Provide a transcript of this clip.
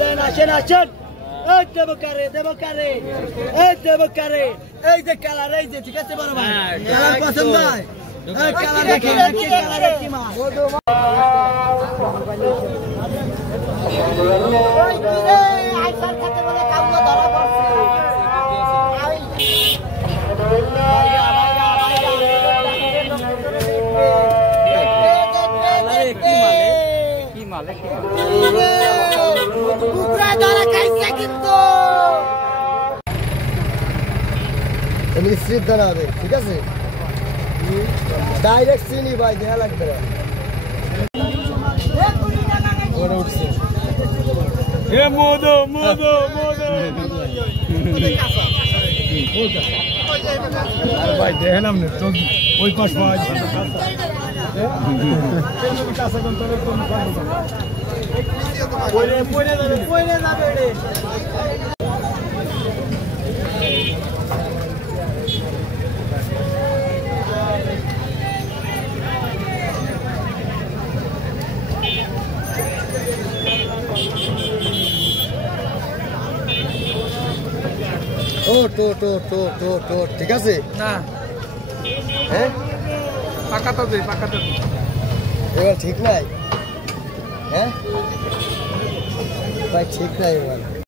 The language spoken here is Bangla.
দেন আসেন আসেন এই দেবো কারে এই যে কালার এই যে ঠিক আছে বড় ভাই কালার পছন্দ হয় এই কালার দেখেন কি কালার কি মাছ ওই কি রে আইসার খেতে বলে কাউকে ধরা পড়ছে মিশ্রিত দানা হবে ঠিক আছে ডাইরেক্ট চিনি ভাই দেয়া লাগবে উঠছে ভাই দেখলাম না তো ওই পাশ পাওয়া টো ঠিক আছে না হ্যাঁ পাকাটা দে এবার ঠিক নাই হ্যাঁ ভাই ঠিক নাই এবার